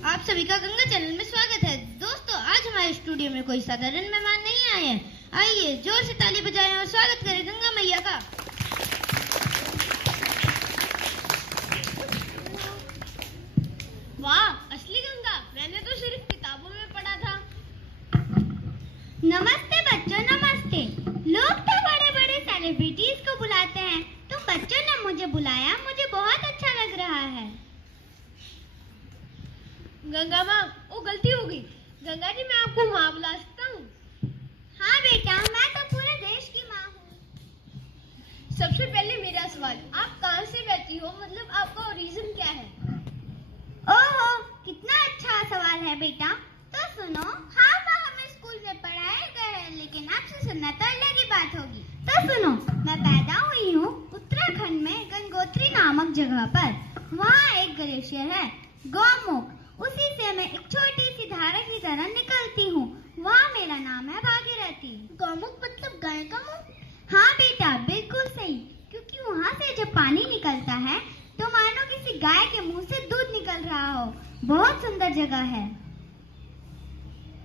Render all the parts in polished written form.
आप सभी का गंगा चैनल में स्वागत है। दोस्तों, आज हमारे स्टूडियो में कोई साधारण मेहमान नहीं आए हैं। आइए जोर से ताली बजाएं और स्वागत करें गंगा मैया का। वाह, असली गंगा। मैंने तो सिर्फ किताबों में पढ़ा था। नमस्ते बच्चों, नमस्ते। लोग तो बड़े बड़े सेलिब्रिटीज को बुलाते हैं, तो बच्चों ने मुझे बुलाया, मुझे बहुत अच्छा लग रहा है। गंगा माँ, वो गलती हो गई। गंगा जी, मैं आपको माँ बुला सकता हूँ? हाँ बेटा, मैं तो पूरे देश की माँ हूँ। सबसे पहले मेरा सवाल, आप कहाँ से बहती हो? मतलब आपका ओरिजिन क्या है? ओहो, कितना अच्छा सवाल है बेटा। तो सुनो, हाँ वो हमें स्कूल में पढ़ाया गया है, लेकिन आपसे सुनना तो अलग ही बात होगी। तो सुनो, मैं पैदा हुई हूँ उत्तराखंड में गंगोत्री नामक जगह पर। वहाँ एक ग्लेशियर है, गौमुख। उसी से मैं एक छोटी सी धारा की तरह निकलती हूँ। वहाँ मेरा नाम है भागीरथी। गौमुख मतलब गाय का मुंह? हाँ बेटा, बिल्कुल सही। क्योंकि वहाँ से जब पानी निकलता है तो मानो किसी गाय के मुंह से दूध निकल रहा हो। बहुत सुंदर जगह है।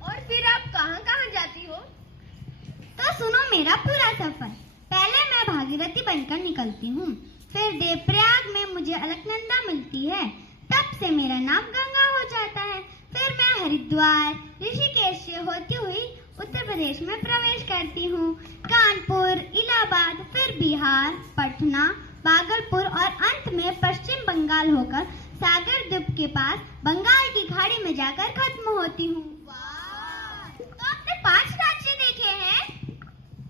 और फिर आप कहाँ कहाँ जाती हो? तो सुनो मेरा पूरा सफर। पहले मैं भागीरथी बनकर निकलती हूँ, फिर देवप्रयाग में मुझे अलकनंदा मिलती है, तब से मेरा नाम गंगा हो जाता है। फिर मैं हरिद्वार, ऋषिकेश से होती हुई उत्तर प्रदेश में प्रवेश करती हूँ। कानपुर, इलाहाबाद, फिर बिहार, पटना, भागलपुर और अंत में पश्चिम बंगाल होकर सागर द्वीप के पास बंगाल की खाड़ी में जाकर खत्म होती हूँ। तो आपने 5 राज्य देखे हैं?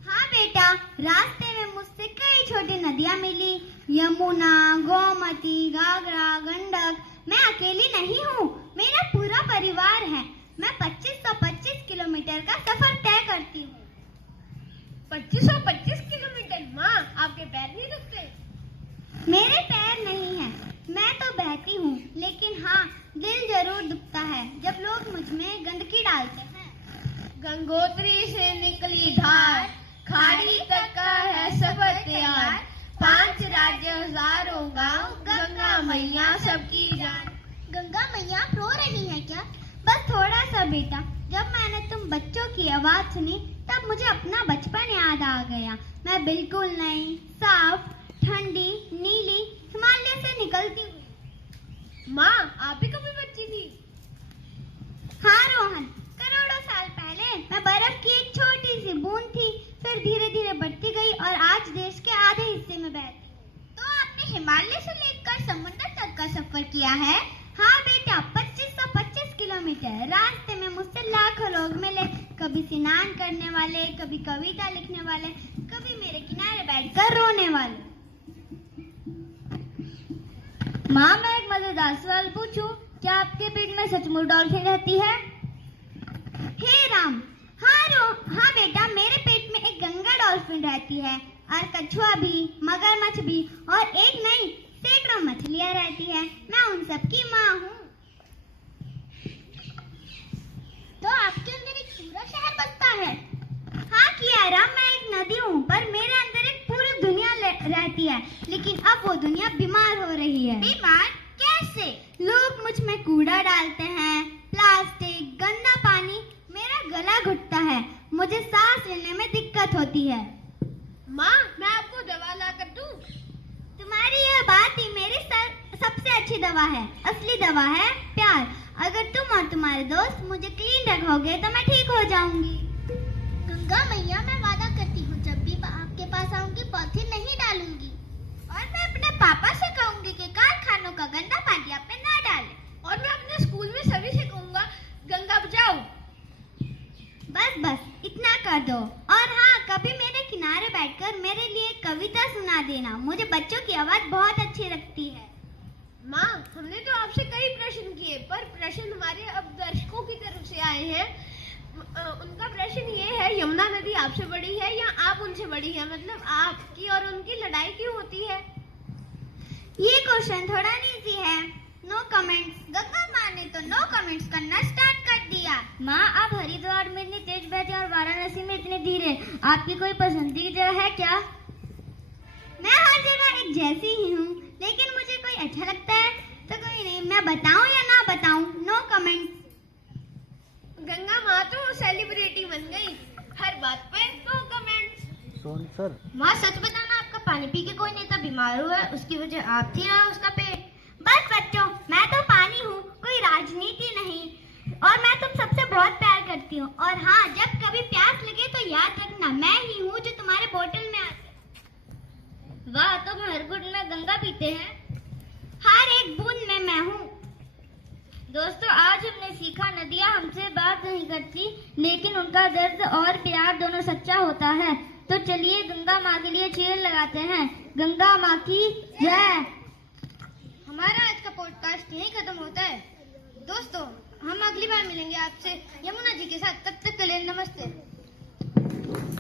हाँ बेटा, रास्ते में मुझसे कई छोटी नदियाँ मिली, यमुना, गोमती, घाघरा, गंडक। मैं अकेली नहीं हूँ, मेरा पूरा परिवार है। मैं 2525 किलोमीटर का सफर तय करती हूँ। 2525 किलोमीटर? माँ, आपके पैर नहीं दुखते? मेरे पैर नहीं हैं, मैं तो बहती हूँ, लेकिन हाँ, दिल जरूर दुखता है जब लोग मुझ में गंदगी डालते हैं। गंगोत्री से निकली धार, खाड़ी तक का है सफर तैयार। 5 राज्य, हजारों गांव, गंगा मैया सबकी जान। गंगा मैया आप रो रही है क्या? बस थोड़ा सा बेटा। जब मैंने तुम बच्चों की आवाज सुनी तब मुझे अपना बचपन याद आ गया। मैं बिल्कुल नई, साफ, ठंडी, नीली हिमालय से निकलती हुई। माँ, आप भी कभी बच्ची थी? हाँ रोहन, करोड़ों साल पहले मैं बर्फ की एक छोटी सी बूंद थी, फिर धीरे धीरे बढ़ती गई और आज देश के आधे हिस्से में बहती हूँ। तो आपने हिमालय से लेकर समुद्र तक का सफर किया है? हाँ बेटा, 2525 किलोमीटर। रास्ते में मुझसे लाखों लोग मिले, कभी स्नान करने वाले, कभी कविता लिखने वाले, कभी मेरे किनारे बैठकर रोने वाले। माँ, मैं एक मजेदार सवाल पूछूं? क्या आपके पेट में सचमुच डॉल्फिन रहती है? हे राम, हाँ बेटा, मेरे पेट में एक गंगा डॉल्फिन रहती है, और कछुआ भी, मगरमच्छ भी, और एक नहीं, सैकड़ों मछलियाँ रहती है। मैं उन सब की माँ हूँ। तो आपके अंदर एक पूरा शहर बसता है? हाँ कियारा, मैं एक नदी हूँ, पर मेरे अंदर एक पूरी दुनिया रहती है। लेकिन अब वो दुनिया बीमार हो रही है। बीमार कैसे? लोग मुझ में कूड़ा डालते हैं, प्लास्टिक, गंदा पानी। मेरा गला घुटता है, मुझे सांस लेने में दिक्कत होती है। माँ, मैं आपको दवा ला कर दूं? तुम्हारी यह बात ही मेरी सबसे अच्छी दवा है। असली दवा है प्यार। अगर तुम और तुम्हारे दोस्त मुझे क्लीन रखोगे तो मैं ठीक हो जाऊंगी। गंगा मैया, मैं वादा करती हूँ, जब भी आपके पास आऊंगी पॉलिथीन नहीं डालूंगी। और मैं अपने पापा से कहूंगी कि कारखानों का गंदा पानी आप में ना डालें। और मैं अपने स्कूल में सभी से कहूंगा, गंगा बचाओ। बस इतना कर दो। और हाँ, कभी मेरे किनारे बैठकर मेरे लिए कविता सुना देना। मुझे बच्चों की आवाज बहुत अच्छी लगती है। माँ, हमने तो आपसे कई प्रश्न किए, पर प्रश्न हमारे अब दर्शकों की तरफ से आए हैं। उनका प्रश्न ये है, यमुना नदी आपसे बड़ी है या आप उनसे बड़ी है? मतलब आपकी और उनकी लड़ाई क्यों होती है? ये क्वेश्चन थोड़ा नीजी है। No comments. गंगा माँ ने तो नो कमेंट्स करना स्टार्ट कर दिया। माँ, आप हरिद्वार में इतनी तेज बहती और वाराणसी में इतनी धीरे। आपकी कोई पसंदीदा जगह है क्या? मैं हर जगह एक जैसी ही हूँ, लेकिन मुझे कोई अच्छा लगता है तो कोई नहीं, मैं बताऊं या ना बताऊं? No comment. गंगा माँ तो सेलिब्रिटी बन गई, हर बात पे नो कमेंट्स। सोन सर, माँ सच बताना, आपका पानी पी के कोई नेता बीमार हुआ है, उसकी वजह आप थी या उसका पेट? बस बच्चों, मैं तो पानी हूँ, कोई राजनीति नहीं। और मैं तुम सबसे बहुत प्यार करती हूँ। और हाँ, जब कभी प्यास लगे तो याद रखना, मैं ही हूँ जो तुम्हारे बोतल में आती। वाह, तुम हर घुट में गंगा पीते हैं। हर एक बूंद में मैं हूँ। दोस्तों, आज हमने सीखा नदियाँ हमसे बात नहीं करती, लेकिन उनका दर्द और प्यार दोनों सच्चा होता है। तो चलिए गंगा माँ के लिए चेयर लगाते हैं। गंगा माँ की जय। हमारा आज का पॉडकास्ट यहीं खत्म होता है। दोस्तों, हम अगली बार मिलेंगे आपसे यमुना जी के साथ। तब तक के लिए नमस्ते।